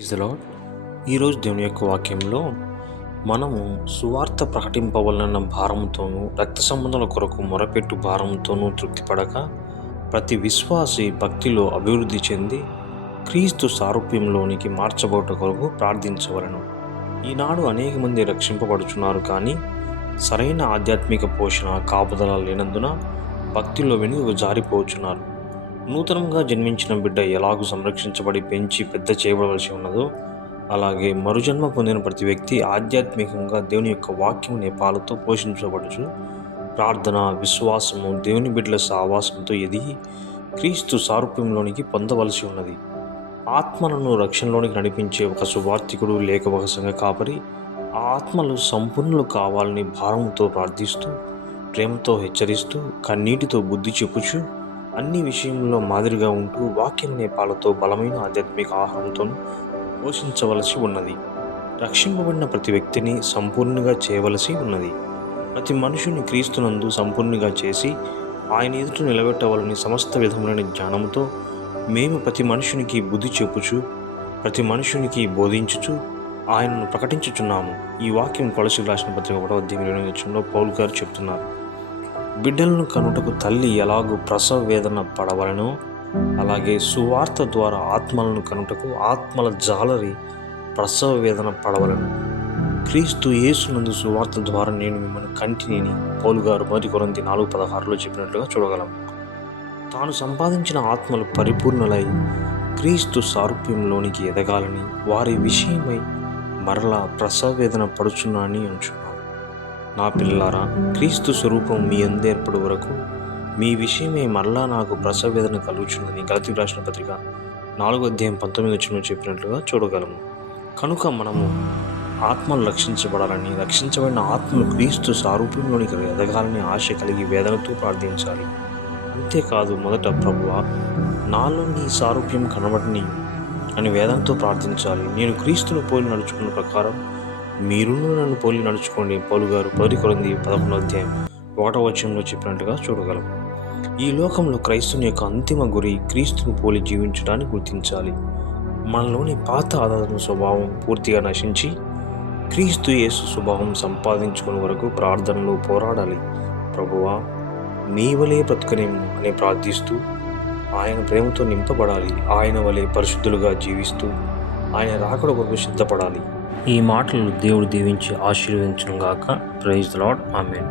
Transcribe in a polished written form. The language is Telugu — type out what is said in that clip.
Praise the lord. ఈరోజు దేవుని యొక్క వాక్యంలో మనము సువార్త ప్రకటింపవలన భారముతోనూ రక్త సంబంధాల కొరకు మొరపెట్టు భారముతోనూ తృప్తిపడక ప్రతి విశ్వాసి భక్తిలో అభివృద్ధి చెంది క్రీస్తు సారూప్యంలోనికి మార్చబోట కొరకు ప్రార్థించవలను. ఈనాడు అనేక మంది రక్షింపబడుచున్నారు, కానీ సరైన ఆధ్యాత్మిక పోషణ కాపుదల లేనందున భక్తిలో వెనుకకు జారిపోవచ్చున్నారు. నూతనంగా జన్మించిన బిడ్డ ఎలాగూ సంరక్షించబడి పెంచి పెద్ద చేయబడవలసి ఉన్నదో, అలాగే మరుజన్మ పొందిన ప్రతి వ్యక్తి ఆధ్యాత్మికంగా దేవుని యొక్క వాక్యం నేపాలతో పోషించబడుచు ప్రార్థన, విశ్వాసము, దేవుని బిడ్డల సహవాసంతో ఎదిగి క్రీస్తు సారూప్యంలోనికి పొందవలసి ఉన్నది. ఆత్మలను రక్షణలోనికి నడిపించే ఒక సువార్థికుడు లేక ఒక సంఘ కాపరి ఆ ఆత్మలు సంపూర్ణులు కావాలని భారంతో ప్రార్థిస్తూ, ప్రేమతో హెచ్చరిస్తూ, కన్నీటితో బుద్ధి చెప్పుచు, అన్ని విషయంలో మాదిరిగా ఉంటూ వాక్యం నేపాలతో బలమైన ఆధ్యాత్మిక ఆహారంతో పోషించవలసి ఉన్నది. రక్షింపబడిన ప్రతి వ్యక్తిని సంపూర్ణంగా చేయవలసి ఉన్నది. ప్రతి మనుషుని క్రీస్తునందు సంపూర్ణంగా చేసి ఆయన ఎదుట నిలబెట్టవాలని సమస్త విధములైన జ్ఞానంతో మేము ప్రతి మనుషునికి బుద్ధి చెప్పుచు, ప్రతి మనుషునికి బోధించుచు ఆయనను ప్రకటించుచున్నాము. ఈ వాక్యం కొలసి రాసిన పత్రిక 1వ అధ్యాయంలో పౌలు గారు చెప్తున్నారు. బిడ్డలను కనుటకు తల్లి ఎలాగూ ప్రసవ వేదన పడవలనో, అలాగే సువార్త ద్వారా ఆత్మలను కనుటకు ఆత్మల జాలరి ప్రసవ వేదన పడవలను. క్రీస్తు యేసునందు సువార్త ద్వారా నేను మిమ్మల్ని కంటిని పౌలు గారు 1 కొరింథీ 4:16 చెప్పినట్లుగా చూడగలం. తాను సంపాదించిన ఆత్మలు పరిపూర్ణులై క్రీస్తు సారూప్యంలోనికి ఎదగాలని వారి విషయమై మరలా ప్రసవ వేదన పడుచున్నాని అంటున్నాను. నా పిల్లలారా, క్రీస్తు స్వరూపం మీ అందు ఏర్పడు వరకు మీ విషయమే మరలా నాకు ప్రసవ వేదన కలుగుచున్నది. గలతీయులకు రాసిన పత్రిక 4వ అధ్యాయం 19 చెప్పినట్లుగా చూడగలము. కనుక మనము ఆత్మలు రక్షించబడాలని, రక్షించబడిన ఆత్మలు క్రీస్తు సారూప్యంలోనికి ఎదగాలని ఆశ కలిగి వేదనతో ప్రార్థించాలి. అంతేకాదు, మొదట ప్రభువా నాలో నీ సారూప్యం కనబడని అని వేదనతో ప్రార్థించాలి. నేను క్రీస్తును పోలి నడుచుకున్న ప్రకారం మీరును నన్ను పోలి నడుచుకోండి. పౌలు గారు 1 కొరింథీ 11వ అధ్యాయం 1వ వచనంలో చెప్పినట్టుగా చూడగలం. ఈ లోకంలో క్రైస్తుని యొక్క అంతిమ గురి క్రీస్తును పోలి జీవించడాన్ని గుర్తించాలి. మనలోని పాత ఆరాధన స్వభావం పూర్తిగా నశించి క్రీస్తు యేసు స్వభావం సంపాదించుకునే వరకు ప్రార్థనలో పోరాడాలి. ప్రభువా నీ వలే బ్రతుకనేమో అని ప్రార్థిస్తూ ఆయన ప్రేమతో నింపబడాలి. ఆయన వలె పరిశుద్ధులుగా జీవిస్తూ ఆయన రాకడ కొరకు సిద్ధపడాలి. ఈ మాటలు దేవుడు దీవించి ఆశీర్వదించును గాక. Praise the Lord. ఆమేన్.